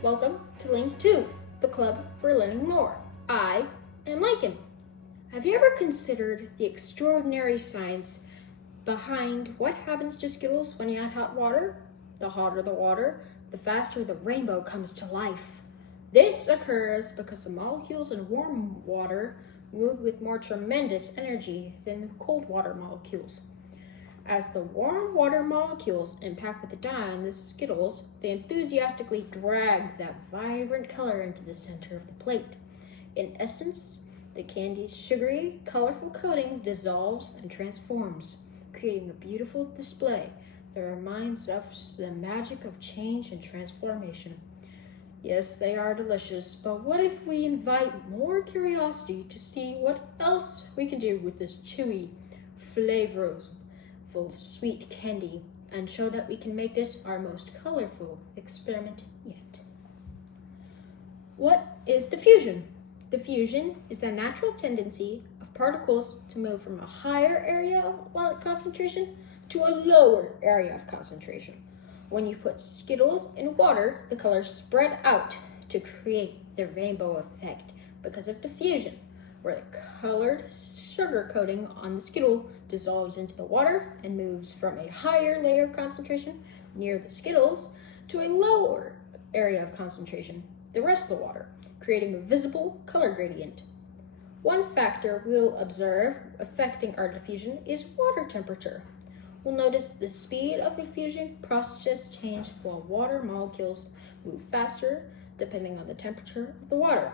Welcome to Link 2, the club for learning more. I am Lincoln. Have you ever considered the extraordinary science behind what happens to Skittles when you add hot water? The hotter the water, the faster the rainbow comes to life. This occurs because the molecules in warm water move with more tremendous energy than the cold water molecules. As the warm water molecules impact with the dye on the Skittles, they enthusiastically drag that vibrant color into the center of the plate. In essence, the candy's sugary, colorful coating dissolves and transforms, creating a beautiful display that reminds us the magic of change and transformation. Yes, they are delicious, but what if we invite more curiosity to see what else we can do with this chewy, flavorful, sweet candy and show that we can make this our most colorful experiment yet. What is diffusion? Diffusion is the natural tendency of particles to move from a higher area of concentration to a lower area of concentration. When you put Skittles in water, the colors spread out to create the rainbow effect because of diffusion, where the colored sugar coating on the Skittle dissolves into the water and moves from a higher layer of concentration near the Skittles to a lower area of concentration, the rest of the water, creating a visible color gradient. One factor we'll observe affecting our diffusion is water temperature. We'll notice the speed of diffusion process change while water molecules move faster depending on the temperature of the water.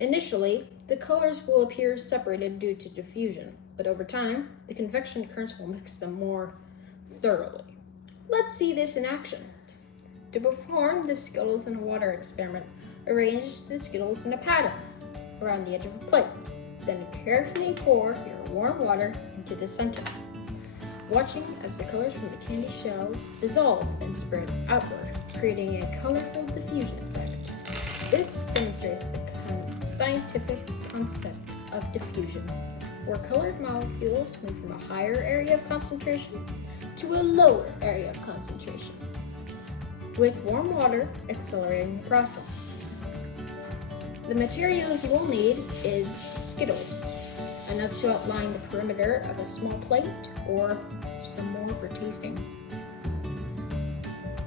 Initially, the colors will appear separated due to diffusion, but over time, the convection currents will mix them more thoroughly. Let's see this in action. To perform the Skittles in water experiment, arrange the Skittles in a pattern around the edge of a plate. Then carefully pour your warm water into the center, watching as the colors from the candy shells dissolve and spread outward, creating a colorful diffusion effect. This demonstrates the scientific concept of diffusion, where colored molecules move from a higher area of concentration to a lower area of concentration, with warm water accelerating the process. The materials you will need is Skittles, enough to outline the perimeter of a small plate or some more for tasting,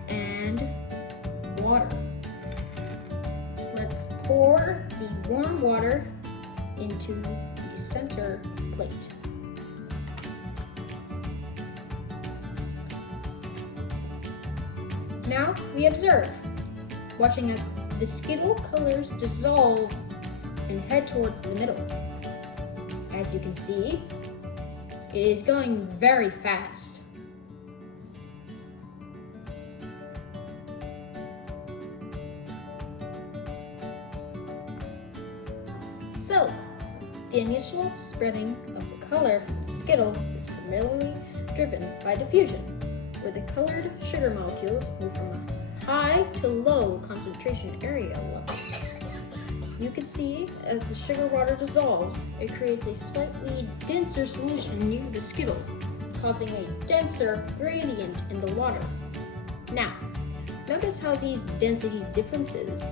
and water. Let's pour the warm water into the center plate. Now we observe, watching as the Skittle colors dissolve and head towards the middle. As you can see, it is going very fast. So, the initial spreading of the color from the Skittle is primarily driven by diffusion, where the colored sugar molecules move from a high to low concentration area level. You can see as the sugar water dissolves, it creates a slightly denser solution near the Skittle, causing a denser gradient in the water. Now, notice how these density differences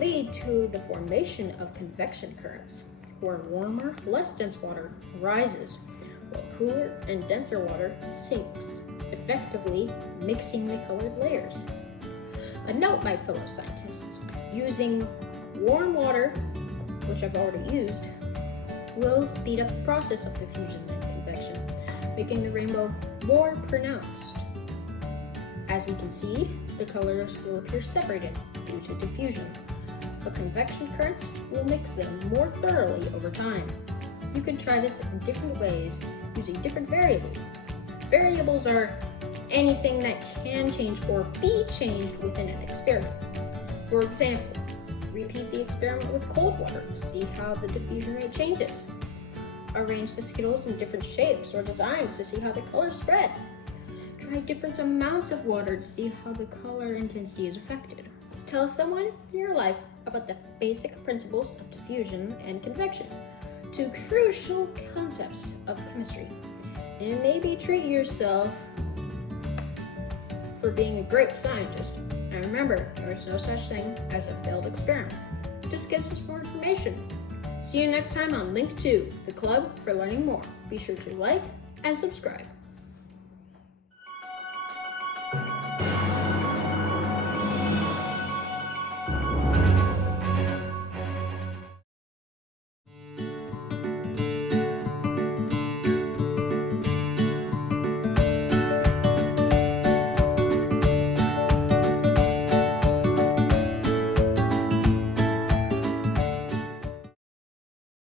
lead to the formation of convection currents, where warmer, less dense water rises, while cooler and denser water sinks, effectively mixing the colored layers. A note, my fellow scientists, using warm water, which I've already used, will speed up the process of diffusion and convection, making the rainbow more pronounced. As we can see, the colors will appear separated due to diffusion, but convection currents will mix them more thoroughly over time. You can try this in different ways using different variables. Variables are anything that can change or be changed within an experiment. For example, repeat the experiment with cold water to see how the diffusion rate changes. Arrange the Skittles in different shapes or designs to see how the colors spread. Try different amounts of water to see how the color intensity is affected. Tell someone in your life about the basic principles of diffusion and convection, two crucial concepts of chemistry, and maybe treat yourself for being a great scientist. And remember, there is no such thing as a failed experiment. It just gives us more information. See you next time on Link 2, the Club for Learning More. Be sure to like and subscribe.